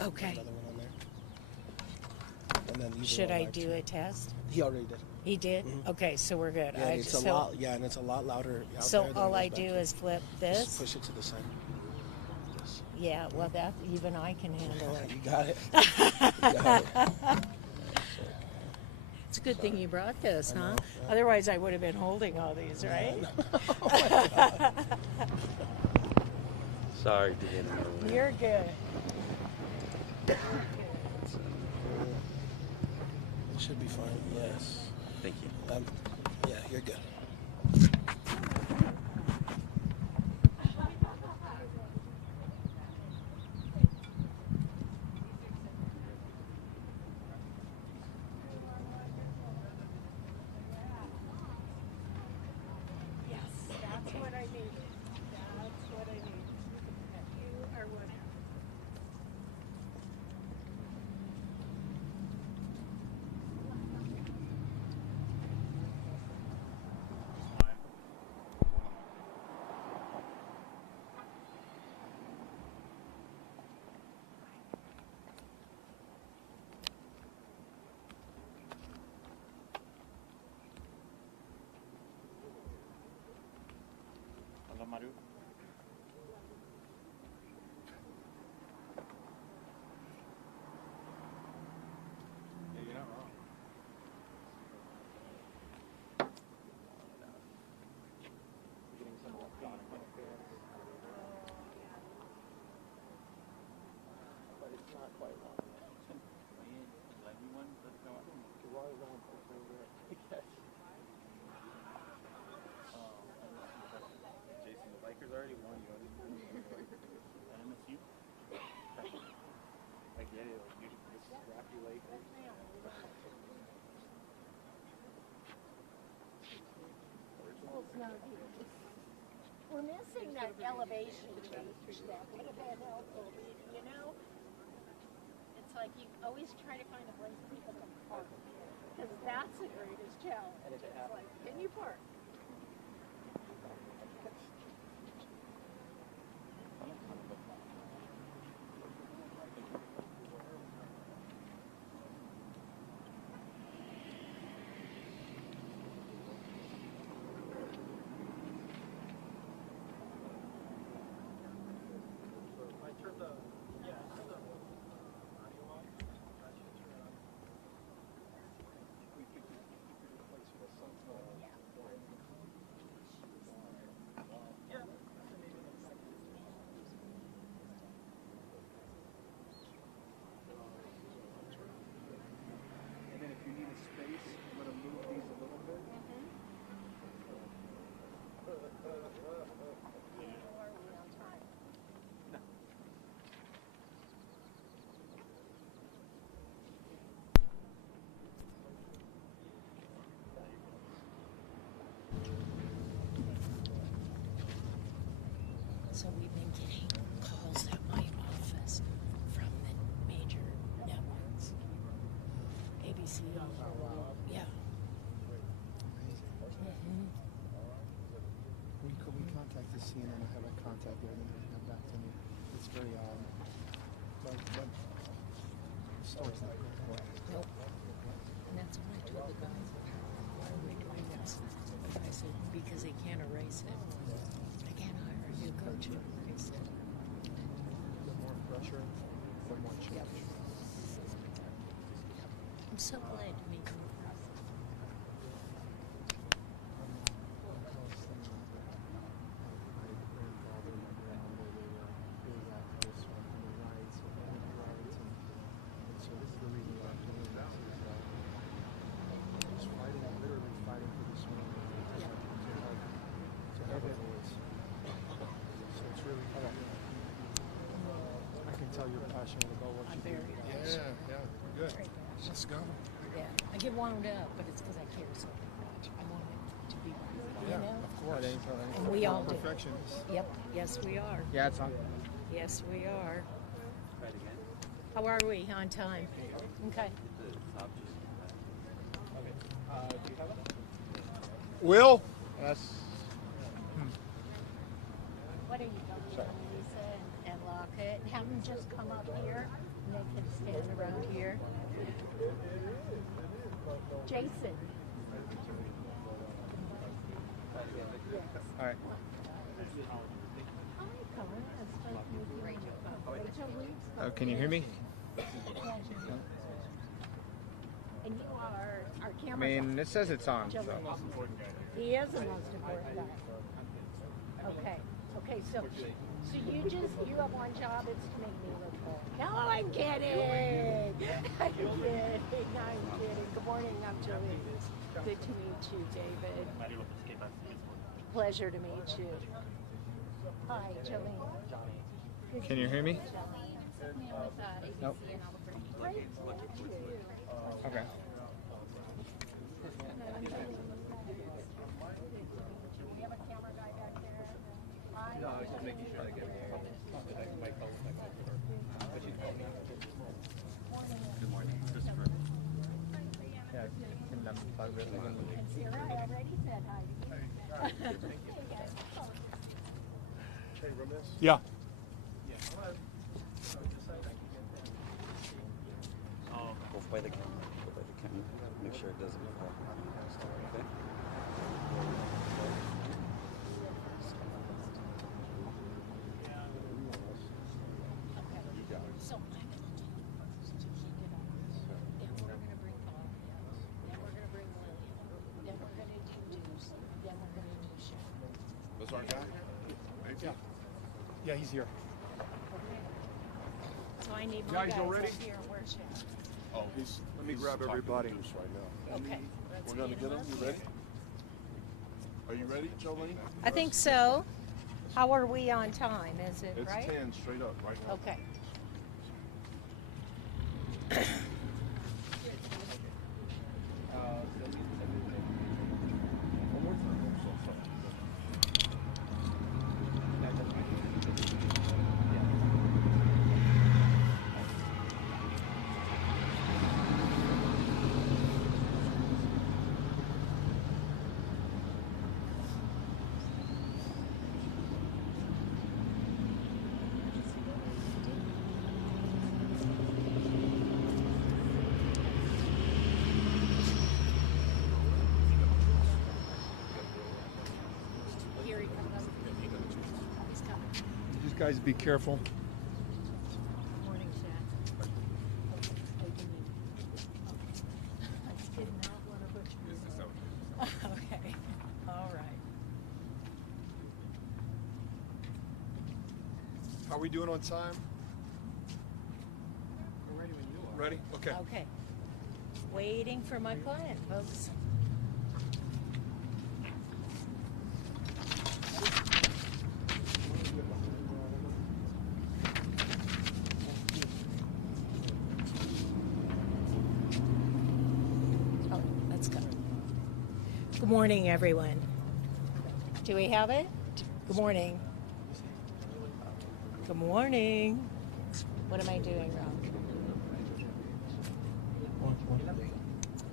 Okay. Another one on there. And then these Should are all I live, do too. a test? He already did. He did? Okay, so we're good. Yeah, it's a lot. Yeah, and it's a lot louder out So there than all it is I back do here. is flip Just this? push it to the side. This. Yeah, well, that even I can handle it. You got it. You got it. It's a good thing you brought this, I huh? know, yeah. Otherwise, I would have been holding all these, right? Sorry to get in the way. You're good. It should be fine. Yes. Thank you. Yeah, you're good. Yes, that's what I need. That's what I need. You are wonderful. Hola, Maru. Yeah, you're not wrong. Getting some electronic interference. But it's not quite long yet. Let me one, let's go on. Yes. Jason, the Lakers already won. You NMSU? I get it. Like, you just scrappy Lakers. We're missing that elevation change that would have been helpful, you know? It's like you always try to find a place people can park. Because that's the greatest challenge. It's like, can you park? And then if you need a space, I'm going to move these a little bit. So we've been getting calls at my office from the major networks. ABC, yeah. We contacted CNN. I haven't contacted them. They got back to me. It's very odd. But the story's not going well. Nope. And that's what I told the guys. Why are we doing this? I said, because they can't erase it. I can't hire a new coach to erase it. The more pressure, the more change. I'm so glad to meet you. Tell you're passionate about what I'm you do. very passionate. Yeah, good. Very passionate. Let's go. Yeah, I get wound up, but it's because I care so much. I want it to be, you know? Of course. And we all do. Perfectionists. Yep, yes we are. Yeah, it's on. Yes we are. Try it again. How are we on time? Okay. The top just. Okay. Do you have it? Will? Yes. What are you doing, Lisa and Lockett? Have them just come up here. They can stand around here. Jason. All right. Hi, Colin. It's fun to meet you. Rachel Weeks. Oh, can you hear me? And you are our I camera mean, it says it's on. guy. So. He is the most important guy. Okay. Okay, so you have one job, it's to make me look good. No, I'm kidding. I'm kidding. Good morning, I'm Julie. Good to meet you, David. Pleasure to meet you. Hi, Jolene. Can you hear me? Nope. Great to meet you. Okay. We have a camera guy back there. Hi. No, I was just making sure I get my phone. But you called me. Good morning, Christopher. Yeah, And Sarah already said hi. Yeah. Go by the camera. Go by the camera. Make sure it doesn't fall. Okay? So I'm going to keep it up. Then we're going to bring Bob. Then we're going to bring Lillian. Then we're going to do Deuce. Then we're going to do Shaq. That's our guy? Yeah. Yeah, he's here. Okay. So I need my Guys, guys you ready? up here. Where's Shaq? Oh, let me grab everybody right now. Okay. Let's We're gonna get get him them. up You ready? here. Are you ready, Jolene? I think so. How are we on time? Is it It's right? 10 straight up right now. Okay. One more time. I'm so sorry. Here he comes. He's coming. You guys be careful. Morning, Shaq. I did not want to butcher you. Okay. All right. How are we doing on time? We're ready when you are. Ready? Okay. Okay. Waiting for my client, folks. Oh, let's go. Good morning, everyone. Do we have it? Good morning. Good morning. What am I doing wrong?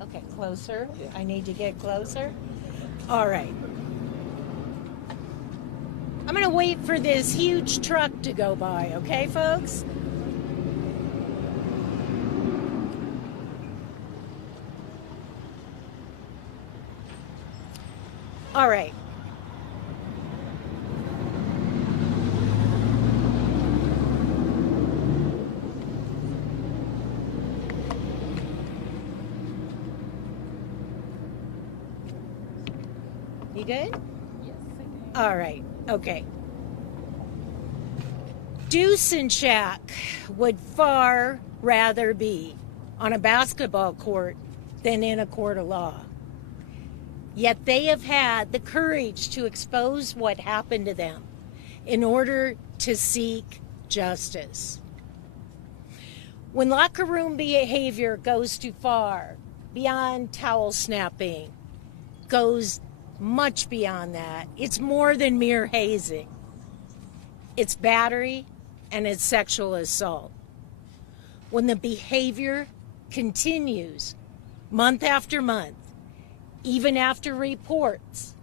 Okay, closer. I need to get closer. All right. I'm going to wait for this huge truck to go by, okay, folks? All right. You good? Yes, All right. Okay. Deuce and Shaq would far rather be on a basketball court than in a court of law. Yet they have had the courage to expose what happened to them in order to seek justice. When locker room behavior goes too far, beyond towel snapping, goes much beyond that, it's more than mere hazing. It's battery and it's sexual assault. When the behavior continues month after month, even after reports,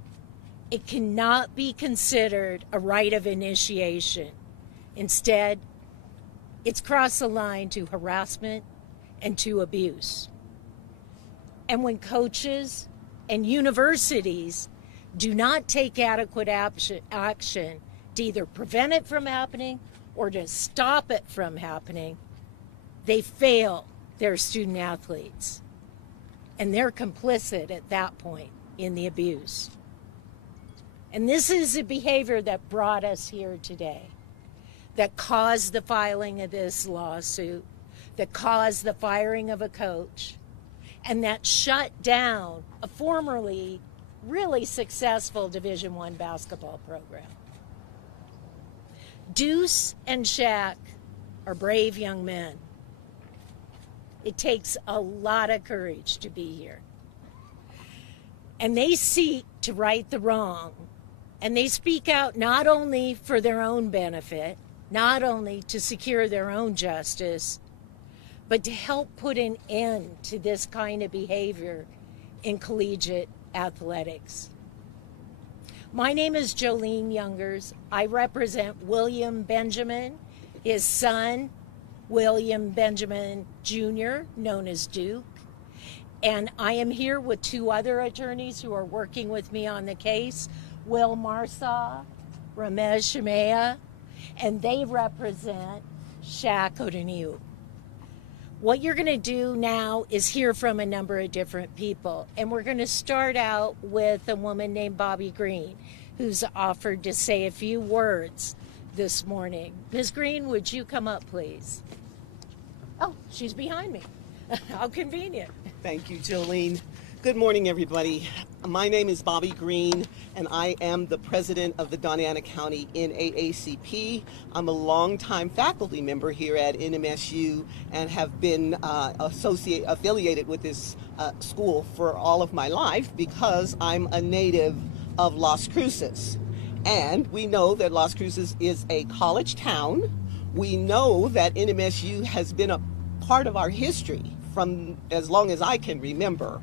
it cannot be considered a right of initiation. Instead, It's crossed the line to harassment and to abuse. And when coaches and universities do not take adequate action to either prevent it from happening or to stop it from happening, they fail their student athletes. And they're complicit at that point in the abuse. And this is the behavior that brought us here today, that caused the filing of this lawsuit, that caused the firing of a coach, and that shut down a formerly really successful Division I basketball program. Deuce and Shaq are brave young men. It takes a lot of courage to be here. And they seek to right the wrong. And they speak out not only for their own benefit, not only to secure their own justice, but to help put an end to this kind of behavior in collegiate athletics. My name is Jolene Youngers. I represent William Benjamin, his son, William Benjamin Jr., known as Duke. And I am here with two other attorneys who are working with me on the case, Will Marsaw, Ramesh Shemaya, and they represent Shaq O'Daniel. What you're going to do now is hear from a number of different people. And we're going to start out with a woman named Bobby Green, who's offered to say a few words this morning. Ms. Green, would you come up, please? Oh, she's behind me. How convenient. Thank you, Jolene. Good morning, everybody. My name is Bobby Green, and I am the president of the Doñana County NAACP. I'm a longtime faculty member here at NMSU and have been affiliated with this school for all of my life because I'm a native of Las Cruces. And we know that Las Cruces is a college town. We know that NMSU has been a part of our history from as long as I can remember.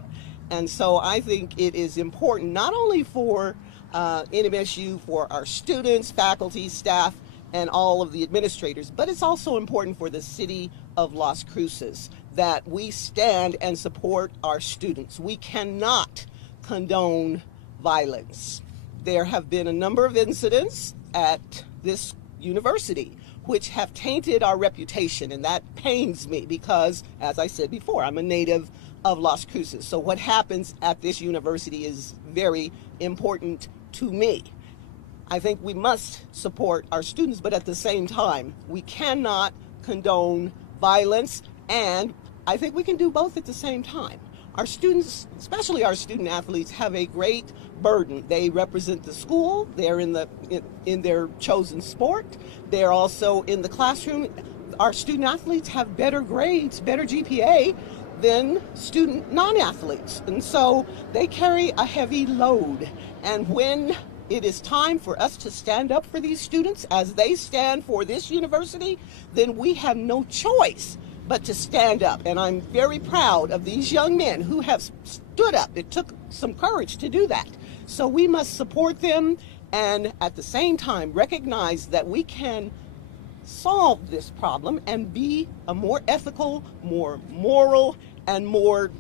And so I think it is important not only for NMSU, for our students, faculty, staff, and all of the administrators, but it's also important for the city of Las Cruces that we stand and support our students. We cannot condone violence. There have been a number of incidents at this university which have tainted our reputation, and that pains me because, as I said before, I'm a native of Las Cruces. So what happens at this university is very important to me. I think we must support our students, but at the same time, we cannot condone violence, and I think we can do both at the same time. Our students, especially our student athletes, have a great burden. They represent the school, they're in their chosen sport, they're also in the classroom. Our student athletes have better grades, better GPA than student non-athletes. And so they carry a heavy load. And when it is time for us to stand up for these students as they stand for this university, then we have no choice but to stand up. And I'm very proud of these young men who have stood up. It took some courage to do that. So we must support them and at the same time recognize that we can solve this problem and be a more ethical, more moral, and more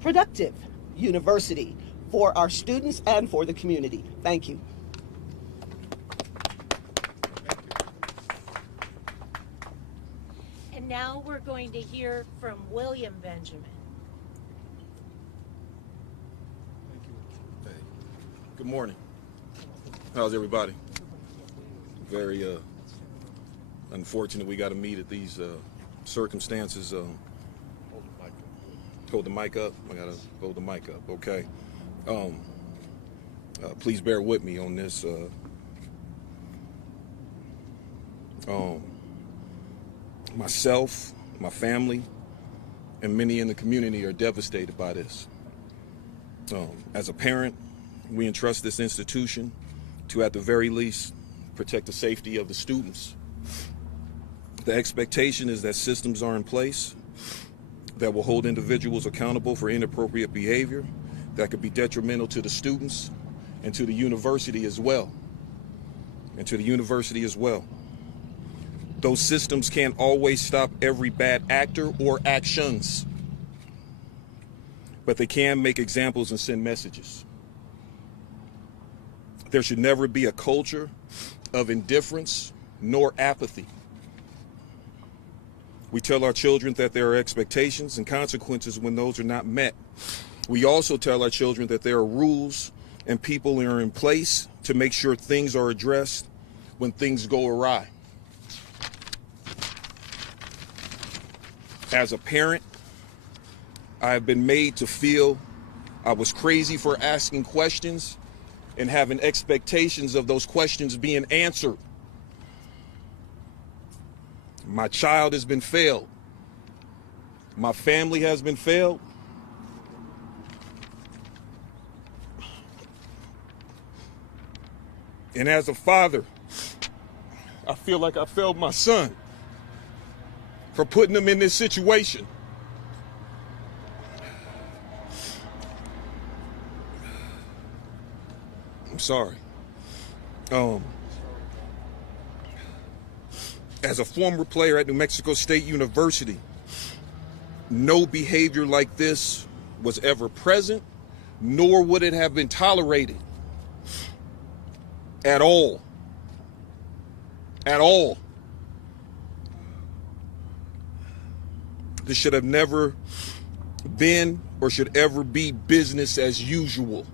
productive university for our students and for the community. Thank you. And now we're going to hear from William Benjamin. Hey, good morning. How's everybody? Very unfortunate we got to meet at these circumstances. Hold the mic up. I gotta hold the mic up. Okay. Please bear with me on this. Myself, my family, and many in the community are devastated by this. As a parent, we entrust this institution to, at the very least, protect the safety of the students. The expectation is that systems are in place that will hold individuals accountable for inappropriate behavior that could be detrimental to the students and to the university as well. Those systems can't always stop every bad actor or actions, but they can make examples and send messages. There should never be a culture of indifference nor apathy. We tell our children that there are expectations and consequences when those are not met. We also tell our children that there are rules and people are in place to make sure things are addressed when things go awry. As a parent, I have been made to feel I was crazy for asking questions and having expectations of those questions being answered. My child has been failed. My family has been failed. And as a father, I feel like I failed my son for putting him in this situation. I'm sorry. As a former player at New Mexico State University, no behavior like this was ever present, nor would it have been tolerated at all. At all. This should have never been or should ever be business as usual.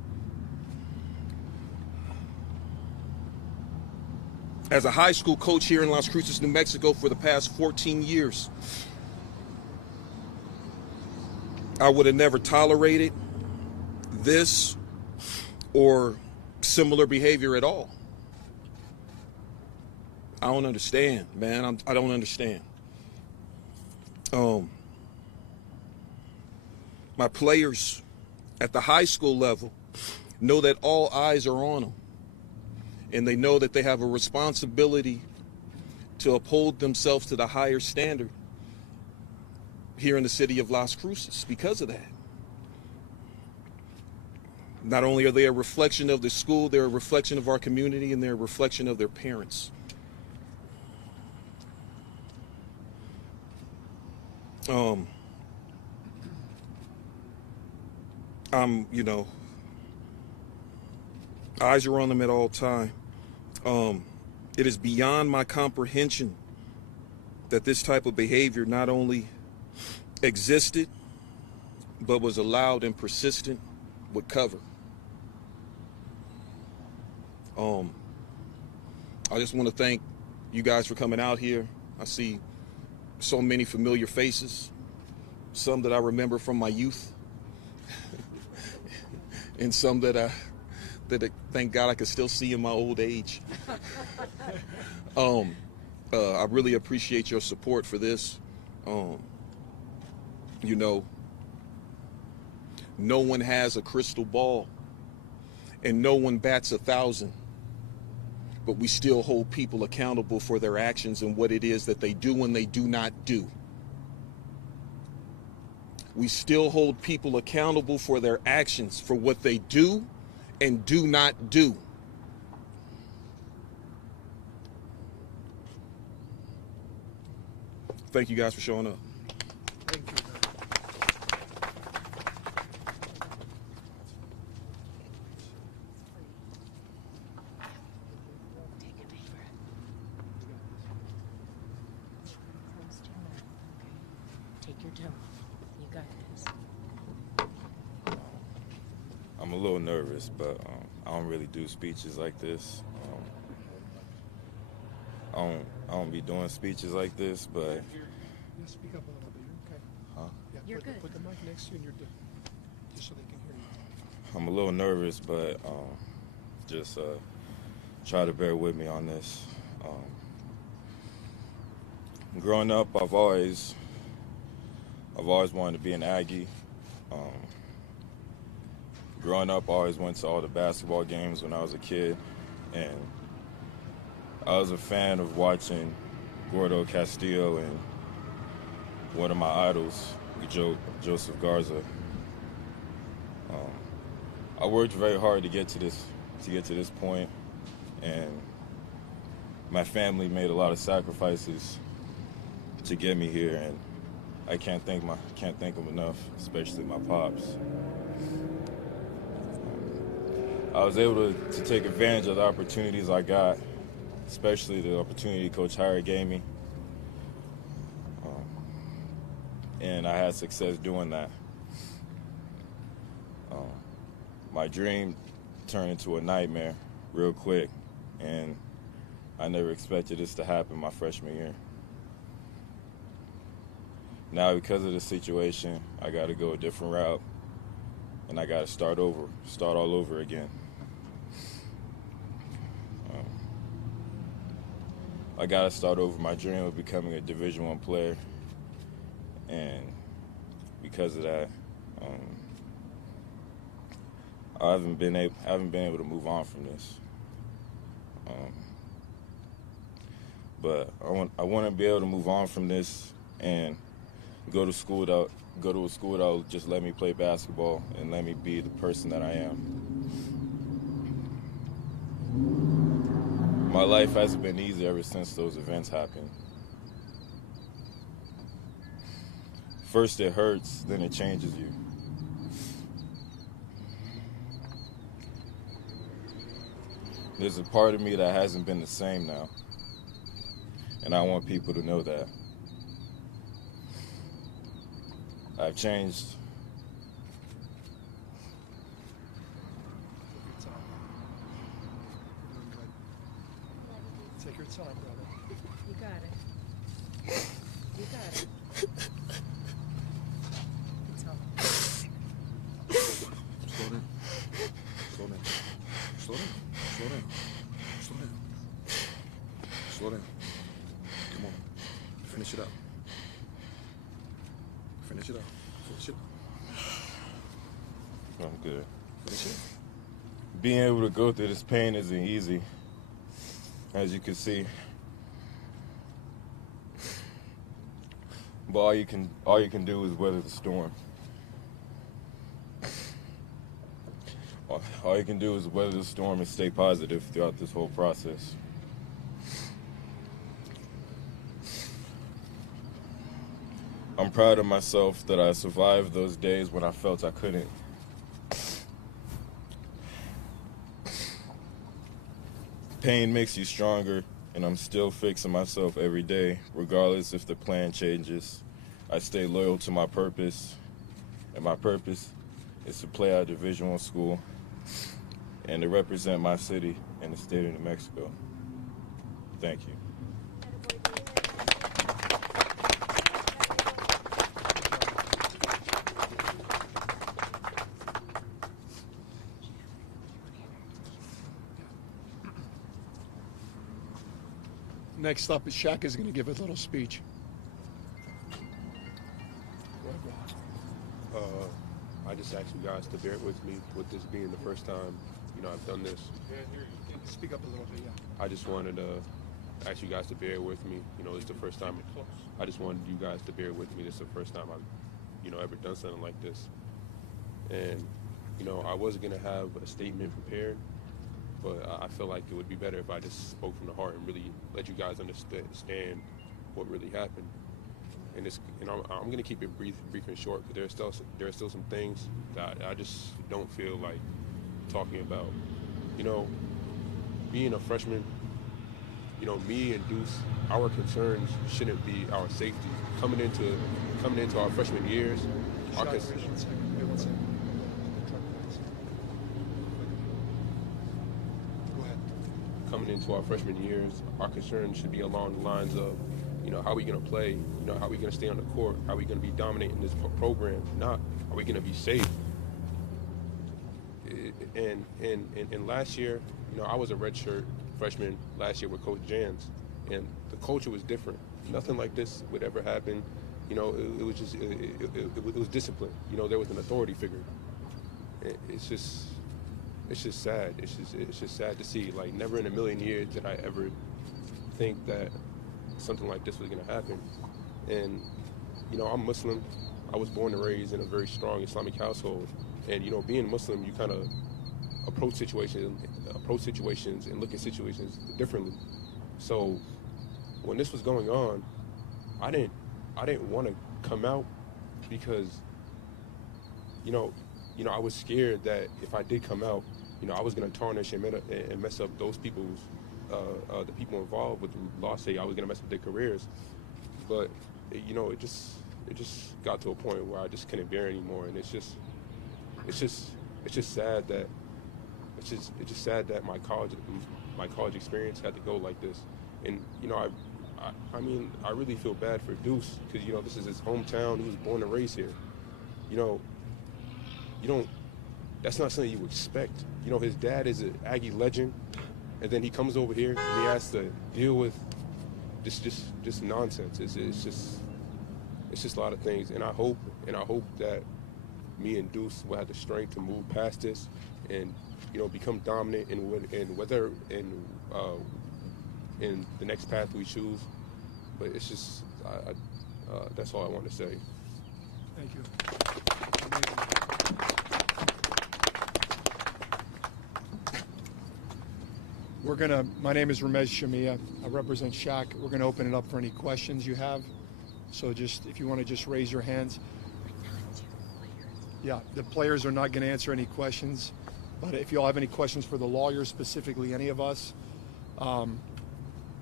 As a high school coach here in Las Cruces, New Mexico for the past 14 years, I would have never tolerated this or similar behavior at all. I don't understand, man. I don't understand. My players at the high school level know that all eyes are on them. And they know that they have a responsibility to uphold themselves to the higher standard here in the city of Las Cruces because of that. Not only are they a reflection of the school, they're a reflection of our community, and they're a reflection of their parents. Eyes are on them at all time. It is beyond my comprehension that this type of behavior not only existed, but was allowed and persistent with cover. I just want to thank you guys for coming out here. I see so many familiar faces, some that I remember from my youth, and some that thank God I can still see in my old age. I really appreciate your support for this. No one has a crystal ball, and no one bats 1,000. But we still hold people accountable for their actions and what it is that they do and they do not do. We still hold people accountable for their actions, for what they do and do not do. Thank you guys for showing up. Thank you. Take a deep breath. Close your mouth. Okay. Take your time. You got this. I'm a little nervous, but I don't really do speeches like this. I don't be doing speeches like this, but Yeah, speak up a little bit. You're okay. Huh? Yeah, You're put good. Put the mic next to you and you're good. Just so they can hear you. I'm a little nervous, but just try to bear with me on this. Growing up, I've always wanted to be an Aggie. Growing up, I always went to all the basketball games when I was a kid, and I was a fan of watching Gordo Castillo and one of my idols, Joseph Garza. I worked very hard to get to this point, and my family made a lot of sacrifices to get me here, and I can't thank them enough, especially my pops. I was able to take advantage of the opportunities I got, especially the opportunity Coach Hire gave me. And I had success doing that. My dream turned into a nightmare real quick, and I never expected this to happen my freshman year. Now, because of the situation, I got to go a different route, and I got to start all over again. I got to start over my dream of becoming a Division I player, and because of that, I haven't been able to move on from this. But I want to be able to move on from this and go to a school that will just let me play basketball and let me be the person that I am. My life hasn't been easy ever since those events happened. First it hurts, then it changes you. There's a part of me that hasn't been the same now, and I want people to know that. I've changed. Take your time, brother. You got it. You got it. It's all. Slow down. Slow down. Slow down. Slow down. Slow down. Slow down. Come on. Finish it up. Finish it up. Finish it up. I'm good. Finish it. Being able to go through this pain isn't easy, as you can see. But all you can do is weather the storm. All you can do is weather the storm and stay positive throughout this whole process. I'm proud of myself that I survived those days when I felt I couldn't. Pain makes you stronger, and I'm still fixing myself every day, regardless if the plan changes. I stay loyal to my purpose, and my purpose is to play at a Division I school and to represent my city and the state of New Mexico. Thank you. Next up is Shaq is going to give a little speech. I just ask you guys to bear with me with this being the first time, I've done this. Speak up a little bit, yeah. I just wanted to ask you guys to bear with me. It's the first time. I just wanted you guys to bear with me. This is the first time I've, ever done something like this. And, I wasn't going to have a statement prepared, but I feel like it would be better if I just spoke from the heart and really let you guys understand what really happened. And I'm going to keep it brief and short, because there are still some things that I just don't feel like talking about. Being a freshman, me and Deuce, our concerns shouldn't be our safety. Coming into our freshman years, our concerns. Go ahead. Coming into our freshman years, our concerns should be along the lines of, how are we going to play? How are we going to stay on the court? How are we going to be dominating this program? Not, are we going to be safe? And last year, I was a redshirt freshman last year with Coach Jans, and the culture was different. Nothing like this would ever happen. It was just, it was discipline. There was an authority figure. It's just sad. It's just sad to see. Like, never in a million years did I ever think that something like this was going to happen. And, I'm Muslim. I was born and raised in a very strong Islamic household. And, being Muslim, you kind of approach situations and look at situations differently. So when this was going on, I didn't want to come out because, I was scared that if I did come out, I was going to tarnish and mess up those people's, the people involved with the lawsuit. I was going to mess up their careers. But, it just got to a point where I just couldn't bear anymore. And it's just sad that my college experience had to go like this. And, I mean, I really feel bad for Deuce because, this is his hometown. He was born and raised here. That's not something you expect. His dad is an Aggie legend, and then he comes over here and he has to deal with just nonsense. It's just a lot of things. And I hope that me and Deuce will have the strength to move past this and, become dominant in the next path we choose. But it's just, that's all I want to say. Thank you. My name is Ramez Shamia. I represent Shaq. We're going to open it up for any questions you have. So if you want to just raise your hands. Yeah, the players are not going to answer any questions. But if you all have any questions for the lawyers, specifically any of us,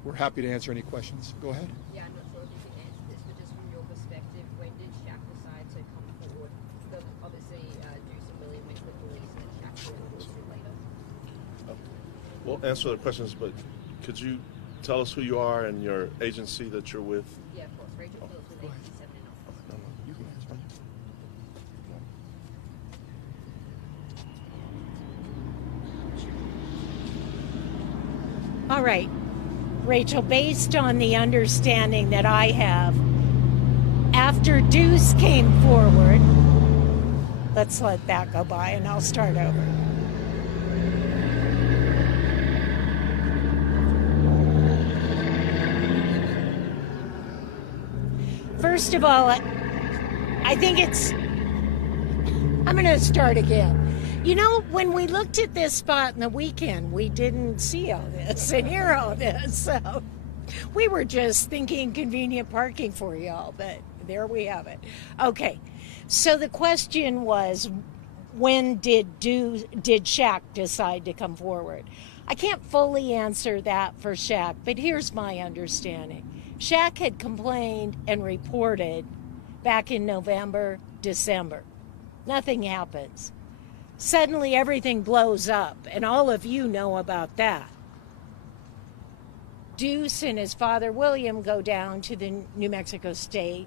we're happy to answer any questions. Go ahead. Yeah, I'm not sure if you can answer this, but just from your perspective, when did Shaq decide to come forward? So obviously, Deuce and William went to the police, and then Shaq joined the lawsuit later. We'll answer the questions, but could you tell us who you are and your agency that you're with? Yeah, of course. Rachel Fields with go ahead. 87 and off. No, you can answer. All right, Rachel, based on the understanding that I have, after Deuce came forward, let's let that go by and I'll start over. First of all, I think I'm going to start again. When we looked at this spot in the weekend, we didn't see all this and hear all this. So we were just thinking convenient parking for y'all, but there we have it. Okay, so the question was, when did Shaq decide to come forward? I can't fully answer that for Shaq, but here's my understanding. Shaq had complained and reported back in November, December. Nothing happens. Suddenly everything blows up, and all of you know about that. Deuce and his father, William, go down to the New Mexico State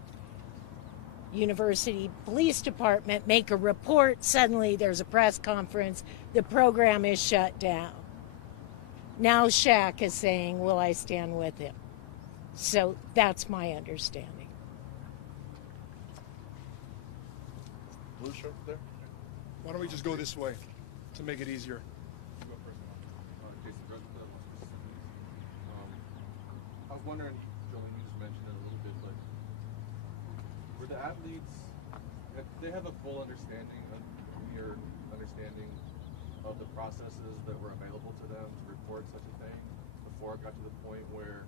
University Police Department, make a report. Suddenly there's a press conference. The program is shut down. Now Shaq is saying, will I stand with him? So that's my understanding. Blue shirt there? Why don't we just go this way to make it easier? I was wondering, Jolene, you just mentioned it a little bit, but were the athletes, they have a full understanding of your understanding of the processes that were available to them to report such a thing before it got to the point where,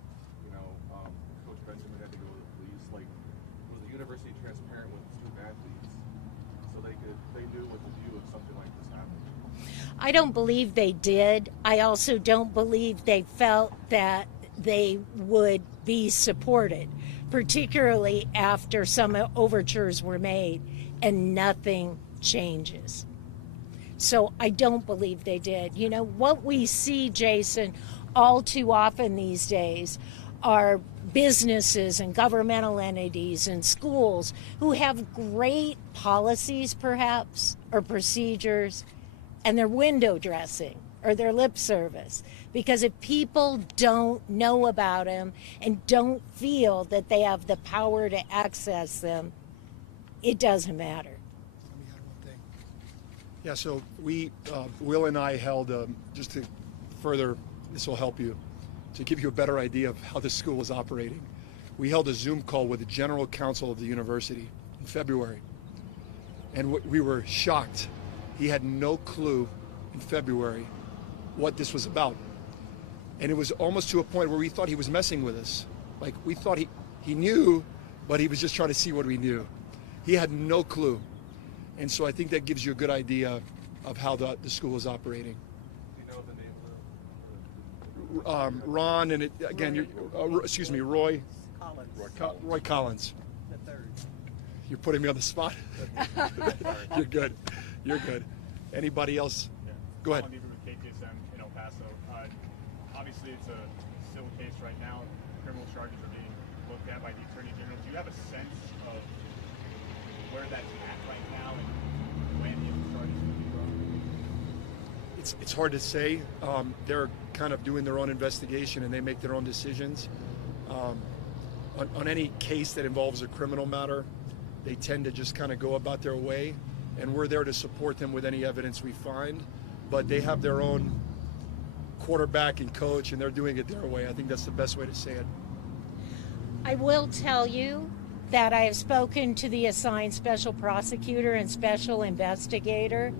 Coach Benjamin had to go to the police? Like, was the university transparent with student athletes so they knew what to do if something like this happened? I don't believe they did. I also don't believe they felt that they would be supported, particularly after some overtures were made and nothing changes. So I don't believe they did. What we see, Jason, all too often these days are businesses and governmental entities and schools who have great policies, perhaps, or procedures, and they're window dressing or their lip service. Because if people don't know about them and don't feel that they have the power to access them, it doesn't matter. Let me add one thing. Yeah, so Will and I held, just to further, this will help you, to give you a better idea of how the school is operating. We held a Zoom call with the general counsel of the university in February. And we were shocked. He had no clue in February what this was about. And it was almost to a point where we thought he was messing with us. Like, we thought he knew, but he was just trying to see what we knew. He had no clue. And so I think that gives you a good idea of how the school is operating. Do you know the names of Ron and Roy Collins. Roy Collins. The third. You're putting me on the spot. You're good. You're good. Anybody else? Yeah. Go ahead. With KTSM in El Paso. Obviously, it's a civil case right now. Criminal charges are being looked at by the Attorney General. Do you have a sense of where that's at right now and when the charges will be brought? It's hard to say. They're kind of doing their own investigation and they make their own decisions. On any case that involves a criminal matter, they tend to just kind of go about their way, and we're there to support them with any evidence we find. But they have their own quarterback and coach, and they're doing it their way. I think that's the best way to say it. I will tell you that I have spoken to the assigned special prosecutor and special investigator,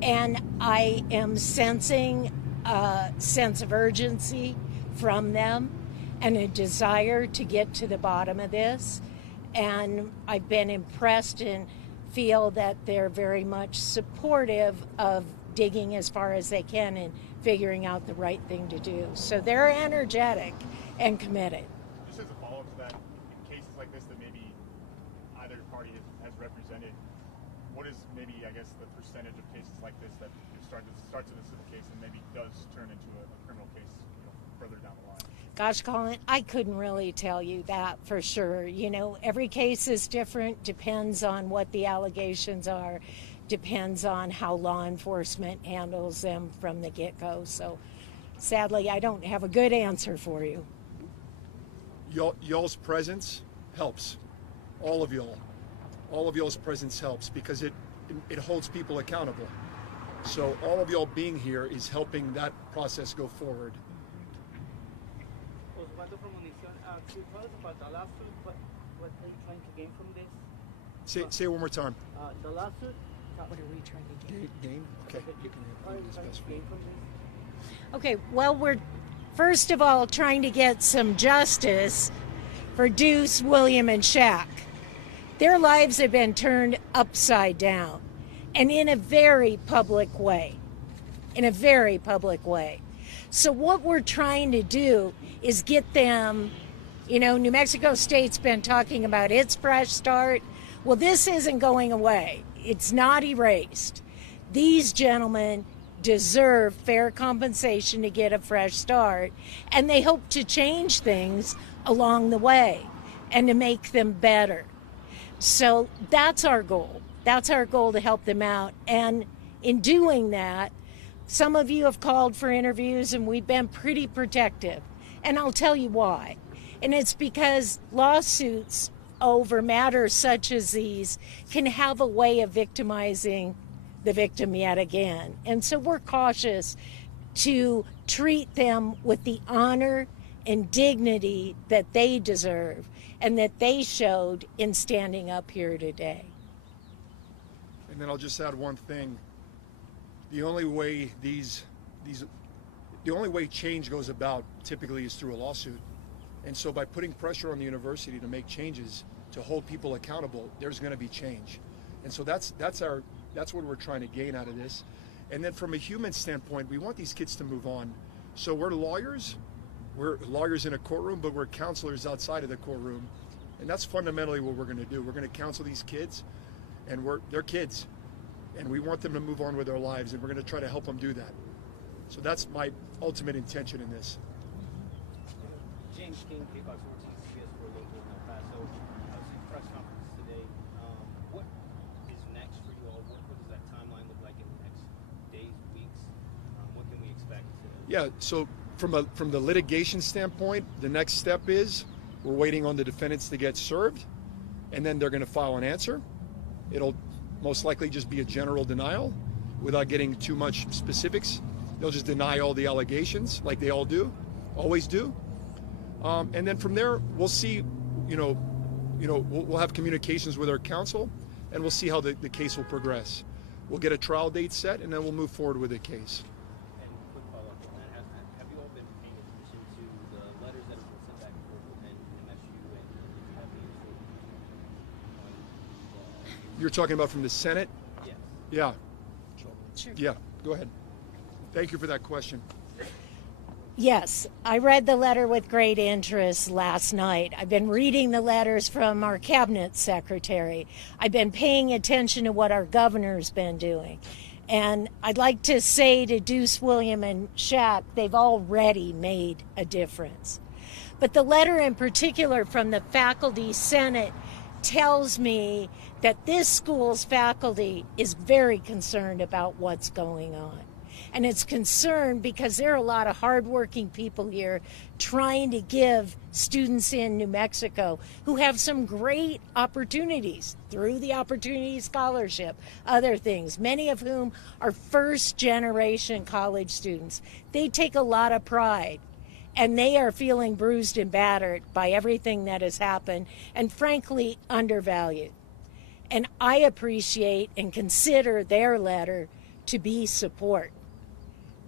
and I am sensing a sense of urgency from them and a desire to get to the bottom of this. And I've been impressed and feel that they're very much supportive of digging as far as they can and figuring out the right thing to do. So they're energetic and committed. Just as a follow-up to that, in cases like this that maybe either party has represented, what is maybe, I guess, the percentage of cases like this that starts in a civil case and maybe does turn into a criminal case, further down the line? Gosh, Colin, I couldn't really tell you that for sure. Every case is different, depends on what the allegations are, depends on how law enforcement handles them from the get-go. So sadly, I don't have a good answer for you. Y'all's presence helps. All of y'all's presence helps because it holds people accountable. So all of y'all being here is helping that process go forward. Could you tell us about the lawsuit? What are you trying to gain from this? Say it one more time. The lawsuit? What are we trying to gain? Gain? Okay, you can do this best for you. Okay, well, we're first of all trying to get some justice for Deuce, William, and Shaq. Their lives have been turned upside down, and in a very public way. So what we're trying to do is get them, New Mexico State's been talking about its fresh start. Well, this isn't going away. It's not erased. These gentlemen deserve fair compensation to get a fresh start, and they hope to change things along the way and to make them better. So that's our goal. That's our goal, to help them out. And in doing that, some of you have called for interviews, and we've been pretty protective. And I'll tell you why. And it's because lawsuits over matters such as these can have a way of victimizing the victim yet again. And so we're cautious to treat them with the honor and dignity that they deserve and that they showed in standing up here today. And then I'll just add one thing. The only way the only way change goes about typically is through a lawsuit. And so by putting pressure on the university to make changes, to hold people accountable, there's going to be change. And so that's what we're trying to gain out of this. And then from a human standpoint, we want these kids to move on. So we're lawyers in a courtroom, but we're counselors outside of the courtroom. And that's fundamentally what we're going to do. We're going to counsel these kids, and they're kids. And we want them to move on with their lives, and we're going to try to help them do that. So that's my ultimate intention in this. James King, K-Box 14, CBS for local in El Paso. Obviously, press conference today. What is next for you all? What does that timeline look like in the next days, weeks? What can we expect? Yeah, so from the litigation standpoint, the next step is we're waiting on the defendants to get served, and then they're going to file an answer. It'll most likely just be a general denial without getting too much specifics. They'll just deny all the allegations like they always do. And then from there, we'll see, we'll have communications with our counsel, and we'll see how the case will progress. We'll get a trial date set, and then we'll move forward with the case. And quick follow-up on that, have you all been paying You're talking about from the Senate? Yes. Yeah. Sure. Yeah, go ahead. Thank you for that question. Yes, I read the letter with great interest last night. I've been reading the letters from our cabinet secretary. I've been paying attention to what our governor's been doing. And I'd like to say to Deuce, William, and Shaq, they've already made a difference. But the letter in particular from the faculty senate tells me that this school's faculty is very concerned about what's going on. And it's concerned because there are a lot of hardworking people here trying to give students in New Mexico who have some great opportunities through the Opportunity Scholarship, other things, many of whom are first-generation college students. They take a lot of pride, and they are feeling bruised and battered by everything that has happened, and frankly, undervalued. And I appreciate and consider their letter to be support,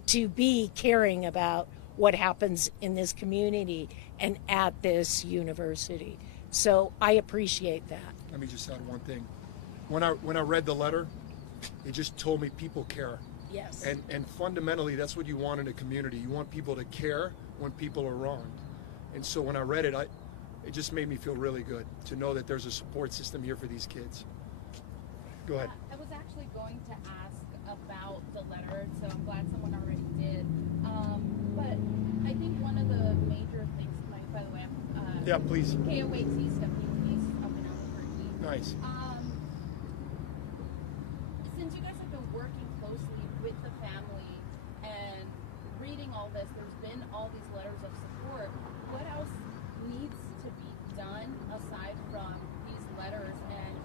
to be caring about what happens in this community and at this university. So I appreciate that. Let me just add one thing. When I read the letter, it just told me people care. Yes. And fundamentally, that's what you want in a community. You want people to care when people are wronged. And so when I read it, it just made me feel really good to know that there's a support system here for these kids. Go ahead. I was actually going to ask about the letter, so I'm glad someone already did. But I think one of the major things, by the way, I'm Yeah, please. KOAT Stephanie Louise up in Albuquerque. Nice. Since you guys have been working closely with the family and reading all this, there's been all these letters of support. What else needs to be done aside from these letters? And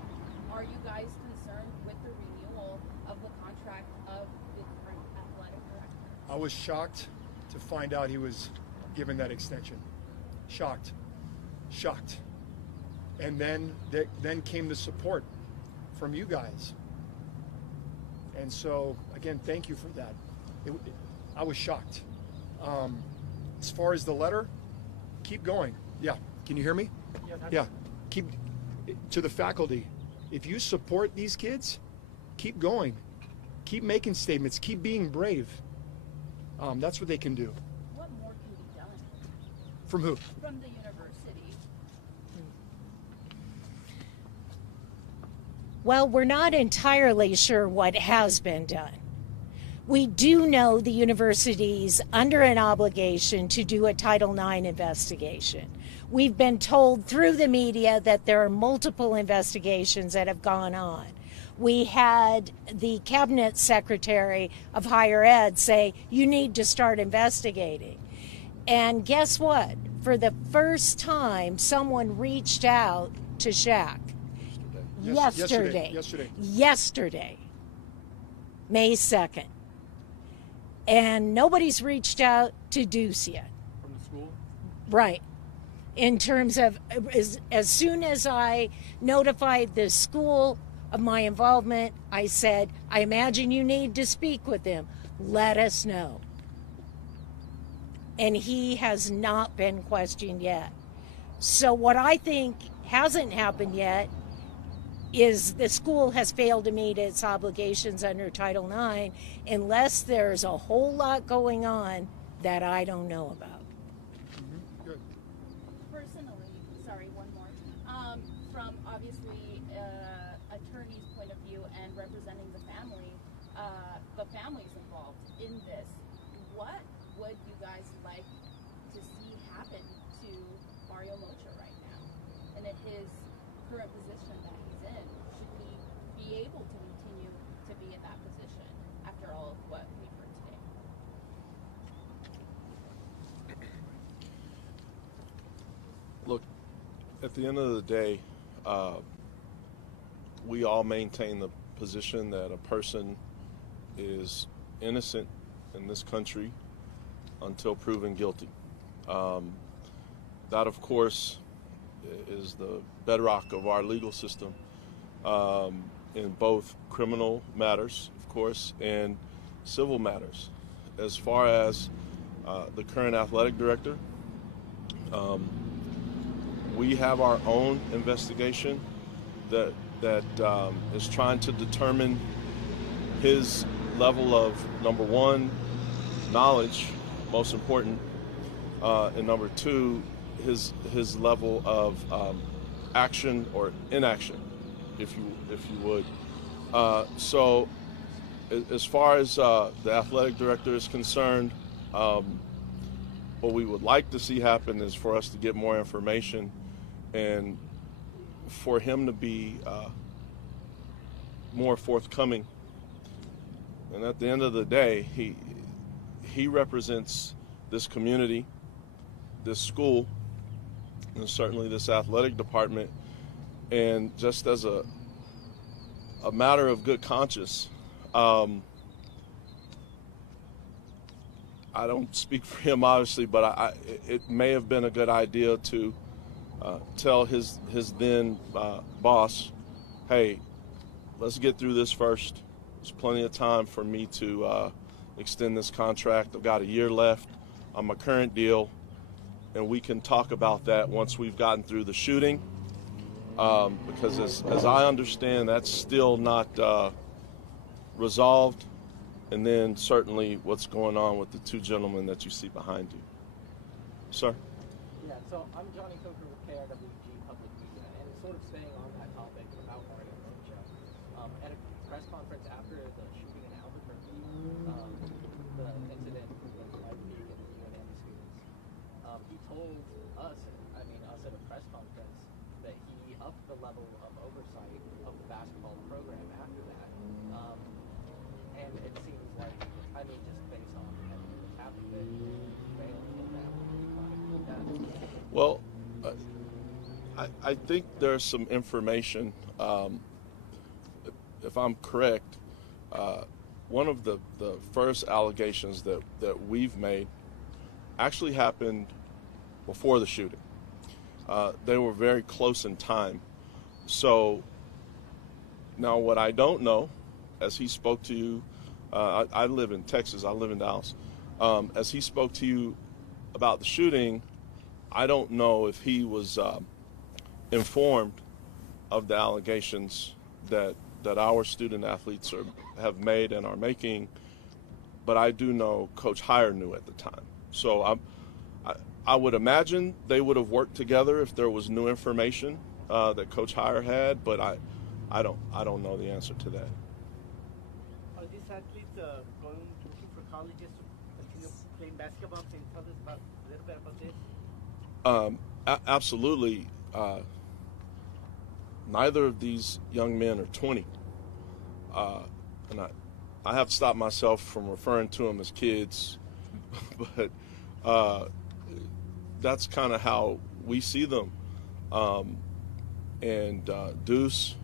are you guys concerned with the renewal of the contract of the current athletic director? I was shocked to find out he was given that extension. Shocked. And then came the support from you guys. And so, again, thank you for that. I was shocked. As far as the letter, keep going. Yeah, can you hear me? Yeah, keep, to the faculty, if you support these kids, keep going. Keep making statements, keep being brave. That's what they can do. What more can be done? From who? From the university. Well, we're not entirely sure what has been done. We do know the university's under an obligation to do a Title IX investigation. We've been told through the media that there are multiple investigations that have gone on. We had the cabinet secretary of higher ed say, you need to start investigating. And guess what? For the first time, someone reached out to Shaq. Yesterday, May 2nd. And nobody's reached out to Deuce yet. From the school? Right. In terms of, as soon as I notified the school of my involvement, I said, I imagine you need to speak with them. Let us know. And he has not been questioned yet. So what I think hasn't happened yet is the school has failed to meet its obligations under Title IX unless there's a whole lot going on that I don't know about. Good. Personally, sorry, one more. From obviously attorney's point of view and representing the family's involved in this, what would you guys like to see happen to Mario Mocha right now and in his current position that he's in? Should he be able to continue to be in that position after all of what we've heard today? Look, at the end of the day, we all maintain the position that a person is innocent in this country until proven guilty. That, of course, is the bedrock of our legal system in both criminal matters, of course, and civil matters. As far as the current athletic director, we have our own investigation that that is trying to determine his level of, number one, knowledge, most important, and number two, his level of action or inaction, if you would. So as far as the athletic director is concerned, what we would like to see happen is for us to get more information and for him to be more forthcoming. And at the end of the day, he represents this community, this school, and certainly this athletic department. And just as a matter of good conscience, I don't speak for him, obviously, but it may have been a good idea to tell his then boss, hey, let's get through this first. There's plenty of time for me to extend this contract. I've got a year left on my current deal, and we can talk about that once we've gotten through the shooting, because as I understand, that's still not resolved. And then certainly what's going on with the two gentlemen that you see behind you. Sir? Yeah, so I'm Johnny Coker with KRWG Public Media, and sort of staying on that topic about Mario Rocha. At a press conference after the shooting in Albuquerque, the incident with Mike Meek and the UNM students, he told us, us at a press conference, that he upped the level of oversight of the basketball program after that. And it seems like, just based on everything that's happened, that he failed in that. Well, I think there's some information, if I'm correct, one of the first allegations that we've made actually happened before the shooting. They were very close in time. So now what I don't know, as he spoke to you, I live in Texas, I live in Dallas. As he spoke to you about the shooting, I don't know if he was informed of the allegations that our student athletes have made and are making, but I do know Coach Heyer knew at the time. So I would imagine they would have worked together if there was new information that Coach Heyer had, but I don't know the answer to that. Are these athletes looking for colleges to continue playing basketball? Can you tell us a little bit about this? Absolutely. Neither of these young men are 20. And I have stopped myself from referring to them as kids, but that's kind of how we see them. And Deuce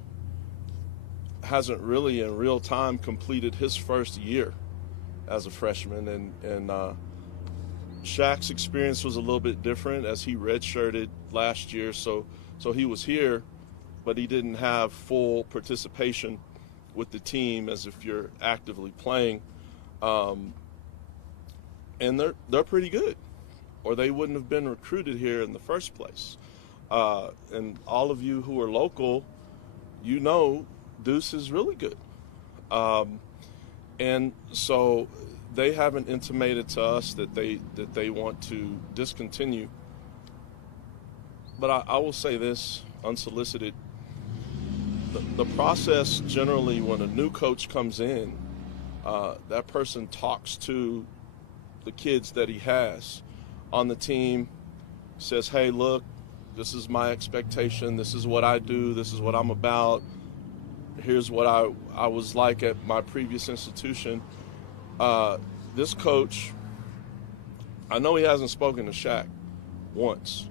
hasn't really in real time completed his first year as a freshman, and Shaq's experience was a little bit different as he redshirted last year, so he was here, but he didn't have full participation with the team as if you're actively playing, and they're pretty good, or they wouldn't have been recruited here in the first place. And all of you who are local, you know Deuce is really good. And so they haven't intimated to us that they want to discontinue. But I will say this, unsolicited, the process generally when a new coach comes in, that person talks to the kids that he has on the team, says, hey, look, this is my expectation, this is what I do, this is what I'm about, here's what I was like at my previous institution. This coach, I know he hasn't spoken to Shaq once.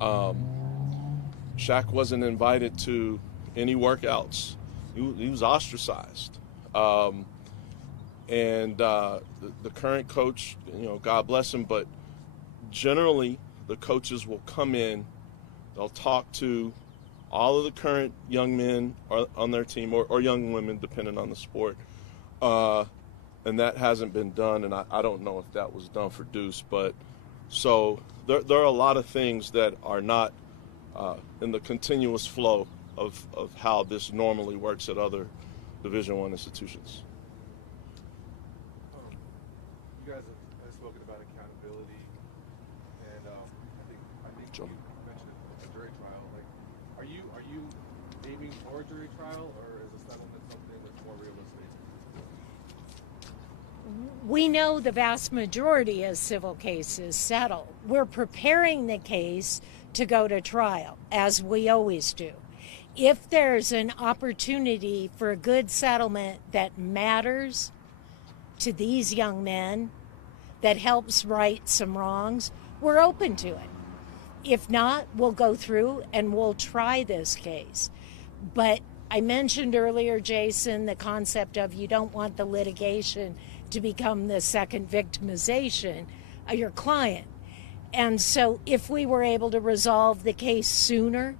Shaq wasn't invited to any workouts. He was ostracized. And the current coach, God bless him, but generally the coaches will come in, they'll talk to all of the current young men on their team or young women, depending on the sport. And that hasn't been done, and I don't know if that was done for Deuce. But so there are a lot of things that are not in the continuous flow of how this normally works at other Division I institutions. You guys have spoken about accountability, and I think you mentioned a jury trial. Like, are you aiming for a jury trial, or is a settlement something that's more realistic? We know the vast majority of civil cases settle. We're preparing the case to go to trial, as we always do. If there's an opportunity for a good settlement that matters to these young men, that helps right some wrongs, we're open to it. If not, we'll go through and we'll try this case. But I mentioned earlier, Jason, the concept of you don't want the litigation to become the second victimization of your client. And so if we were able to resolve the case sooner,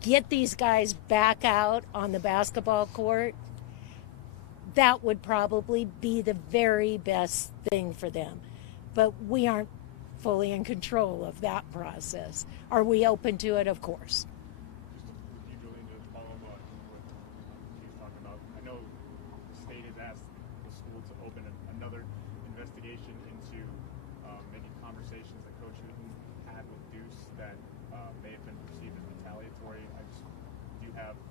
get these guys back out on the basketball court, that would probably be the very best thing for them. But we aren't fully in control of that process. Are we open to it? Of course. Just to follow up on what he's talking about, I know the state has asked the school to open another investigation into maybe conversations that Coach Newton had with Deuce that may have been perceived as retaliatory. Do you have a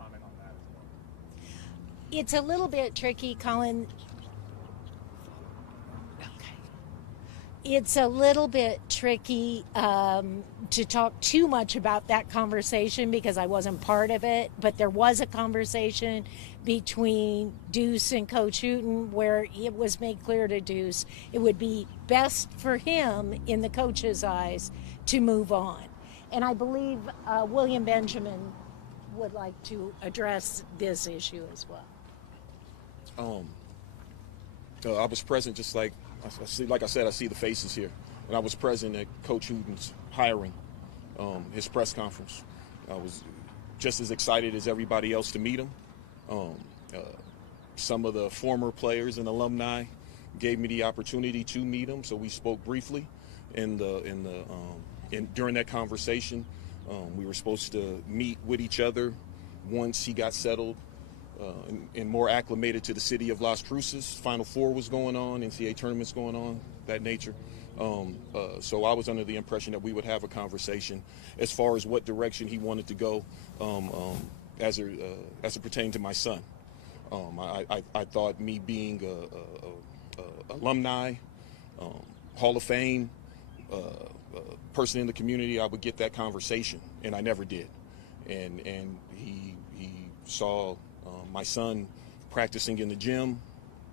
comment on that as well? It's a little bit tricky, Colin. It's a little bit tricky to talk too much about that conversation because I wasn't part of it, but there was a conversation between Deuce and Coach Hooten where it was made clear to Deuce it would be best for him, in the coach's eyes, to move on. And I believe William Benjamin would like to address this issue as well. I was present, just like I said, I see the faces here. And I was present at Coach Hooten's hiring, his press conference. I was just as excited as everybody else to meet him. Some of the former players and alumni gave me the opportunity to meet him, so we spoke briefly. During that conversation, we were supposed to meet with each other once he got settled and more acclimated to the city of Las Cruces. Final Four was going on, NCAA tournaments going on, that nature. So I was under the impression that we would have a conversation as far as what direction he wanted to go as it pertained to my son. I thought me being a alumni, Hall of Fame, person in the community, I would get that conversation, and I never did. And he saw my son practicing in the gym,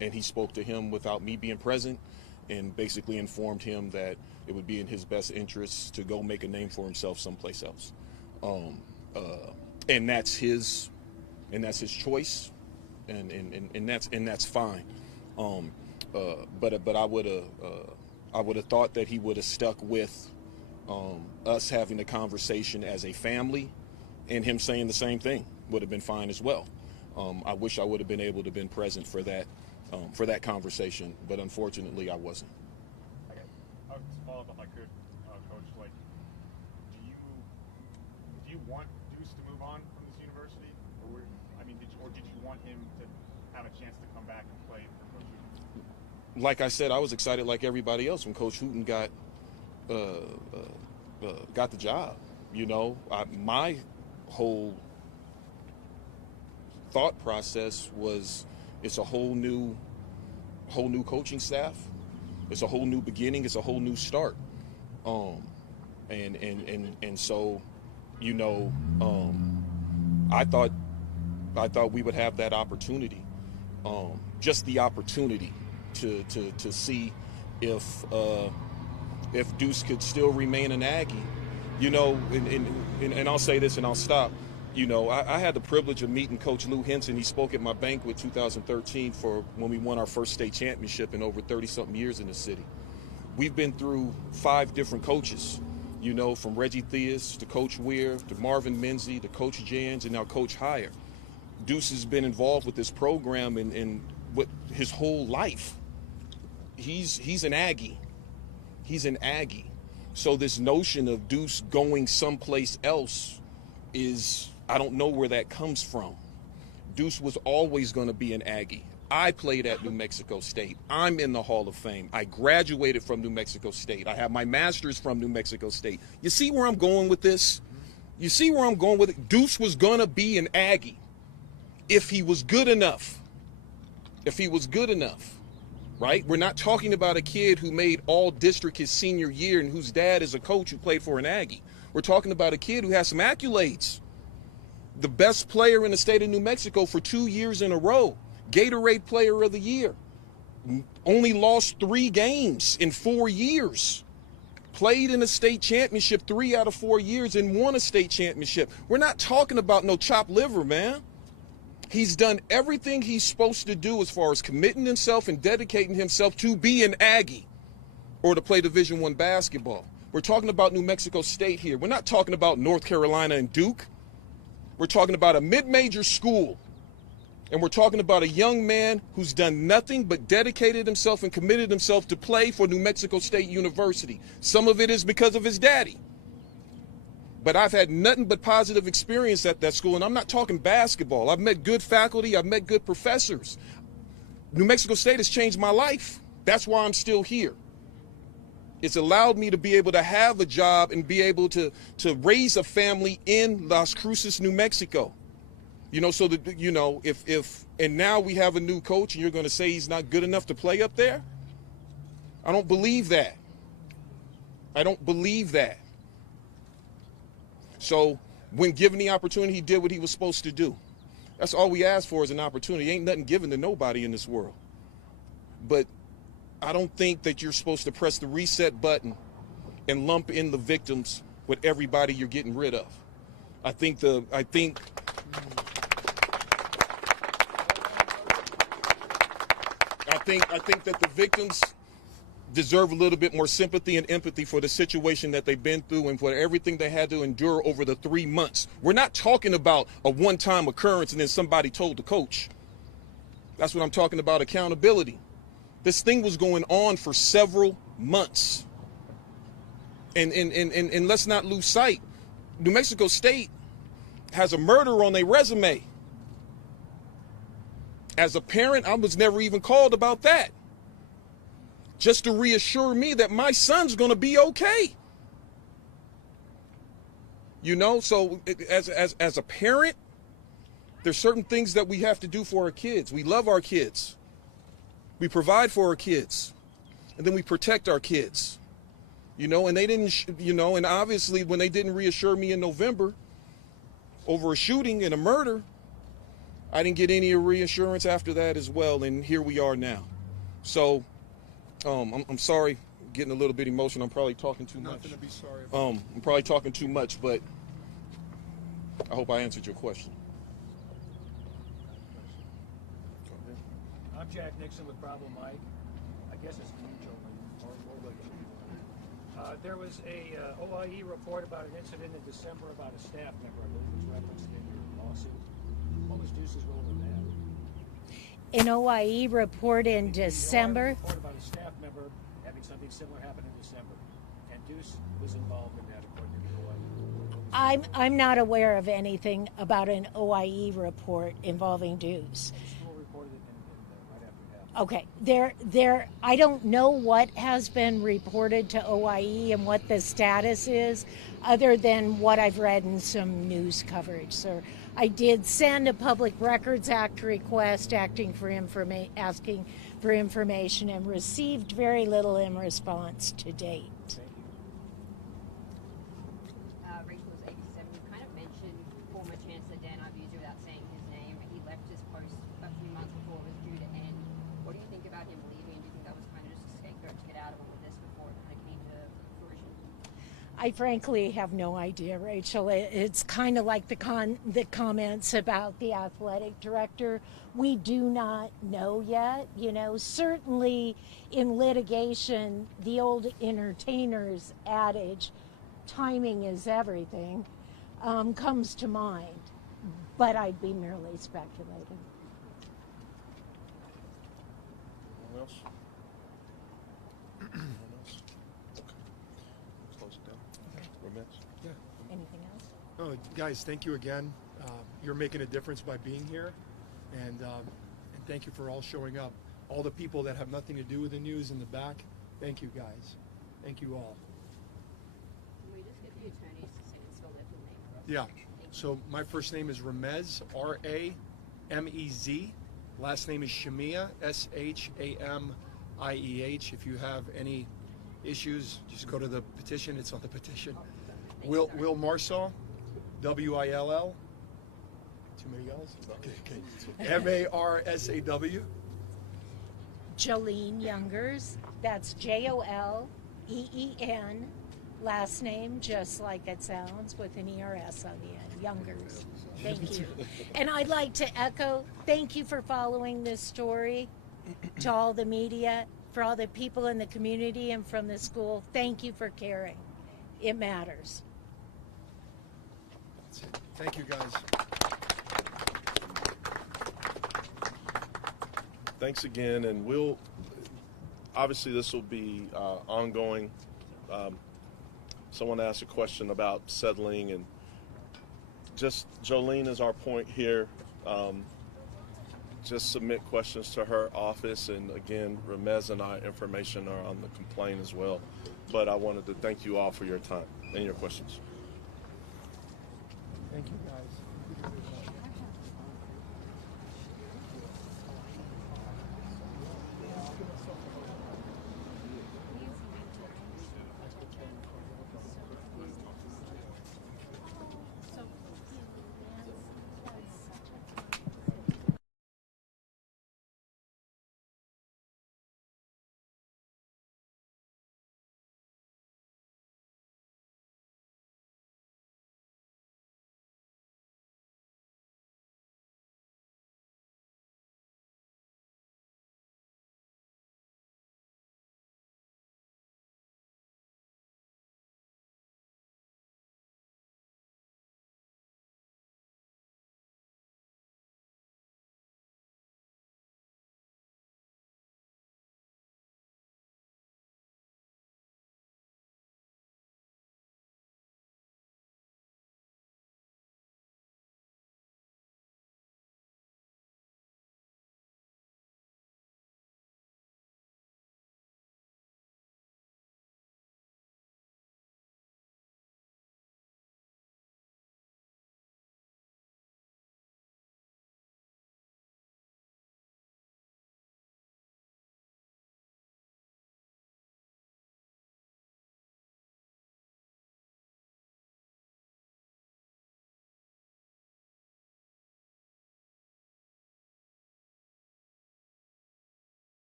and he spoke to him without me being present, and basically informed him that it would be in his best interest to go make a name for himself someplace else. And that's his choice, and that's fine. But I would have thought that he would have stuck with us having the conversation as a family, and him saying the same thing would have been fine as well. I wish I would have been able to have been present for that conversation, but unfortunately I wasn't. Okay. I'll just follow up if I could, Coach. Like, do you want Deuce to move on from this university, or did you want him to have a chance to come back and play for Coach Hooten? Like I said, I was excited like everybody else when Coach Hooten got the job. You know, my whole thought process was it's a whole new coaching staff. It's a whole new beginning. It's a whole new start. And so, you know, I thought we would have that opportunity, just the opportunity to see if Deuce could still remain an Aggie. You know, and I'll say this and I'll stop. You know, I had the privilege of meeting Coach Lou Henson. He spoke at my banquet 2013 for when we won our first state championship in over 30-something years in the city. We've been through 5 different coaches, you know, from Reggie Theus to Coach Weir to Marvin Menzie to Coach Jans and now Coach Heyer. Deuce has been involved with this program in what his whole life. He's an Aggie. He's an Aggie. So this notion of Deuce going someplace else is I don't know where that comes from. Deuce was always going to be an Aggie. I played at New Mexico State. I'm in the Hall of Fame. I graduated from New Mexico State. I have my master's from New Mexico State. You see where I'm going with this? You see where I'm going with it? Deuce was going to be an Aggie if he was good enough. If he was good enough, right? We're not talking about a kid who made all district his senior year and whose dad is a coach who played for an Aggie. We're talking about a kid who has some accolades. The best player in the state of New Mexico for 2 years in a row. Gatorade Player of the Year. Only lost 3 games in 4 years. Played in a state championship 3 out of 4 years and won a state championship. We're not talking about no chopped liver, man. He's done everything he's supposed to do as far as committing himself and dedicating himself to be an Aggie or to play Division I basketball. We're talking about New Mexico State here. We're not talking about North Carolina and Duke. We're talking about a mid-major school. And we're talking about a young man who's done nothing but dedicated himself and committed himself to play for New Mexico State University. Some of it is because of his daddy. But I've had nothing but positive experience at that school, and I'm not talking basketball. I've met good faculty. I've met good professors. New Mexico State has changed my life. That's why I'm still here. It's allowed me to be able to have a job and be able to raise a family in Las Cruces, New Mexico. You know, so that, you know, and now we have a new coach and you're going to say he's not good enough to play up there? I don't believe that. I don't believe that. So when given the opportunity, he did what he was supposed to do. That's all we ask for is an opportunity. Ain't nothing given to nobody in this world. But I don't think that you're supposed to press the reset button and lump in the victims with everybody you're getting rid of. I think that the victims deserve a little bit more sympathy and empathy for the situation that they've been through and for everything they had to endure over the 3 months. We're not talking about a one-time occurrence and then somebody told the coach. That's what I'm talking about, accountability. This thing was going on for several months. And let's not lose sight. New Mexico State has a murder on their resume. As a parent, I was never even called about that. Just to reassure me that my son's going to be okay. You know, so as a parent, there's certain things that we have to do for our kids. We love our kids. We provide for our kids. And then we protect our kids. You know, and they didn't, you know, and obviously when they didn't reassure me in November over a shooting and a murder, I didn't get any reassurance after that as well, and here we are now. So, I'm sorry, getting a little bit emotional. I'm probably talking too much. Nothing to be sorry about. I'm probably talking too much, but I hope I answered your question. I'm Jack Nixon with Problem Mike. I guess it's mutual, or like there was a OIE report about an incident in December about a staff member, I believe was referenced in your lawsuit. What was Deuce's role in that? An OIE report in December. A report about a staff member having something similar happen in December, and Deuce was involved in that according to the OIE. I'm not aware of anything about an OIE report involving Deuce. The school reported it right after that. Okay, I don't know what has been reported to OIE and what the status is, other than what I've read in some news coverage. So I did send a Public Records Act request asking for information and received very little in response to date. Rachel was 87. You kind of mentioned former Chancellor Dan Arvizu without saying his name. He left his post a few months before it was due to end. What do you think about him leaving? Do you think that was kind of just a scapegoat to get out of all of this before it kind of came to fruition? I frankly have no idea, Rachel. It's kind of like the comments about the athletic director. We do not know yet. You know, certainly in litigation, the old entertainer's adage, timing is everything, comes to mind. But I'd be merely speculating. Anyone else? Anyone else? Okay. Close it down. Romance? Anything else? Oh, guys, thank you again. You're making a difference by being here, and thank you for all showing up. All the people that have nothing to do with the news in the back, thank you guys. Thank you all. Can we just get the attorneys to say and spell their full name for us? Yeah. So my first name is Ramez, R-A-M-E-Z. Last name is Shamieh, S-H-A-M-I-E-H. If you have any issues, just go to the petition. It's on the petition. Will Marsall, W-I-L-L. Too many L's? Okay. M-A-R-S-A-W. Jolene Youngers. That's J-O-L-E-E-N. Last name, just like it sounds, with an E-R-S on the end. Youngers. Thank you. And I'd like to echo, thank you for following this story. To all the media, for all the people in the community and from the school, thank you for caring. It matters. That's it. Thank you, guys. Thanks again, and we'll obviously this will be ongoing. Someone asked a question about settling, and just Jolene is our point here. Just submit questions to her office, and again, Ramez and I information are on the complaint as well. But I wanted to thank you all for your time and your questions. Thank you, guys.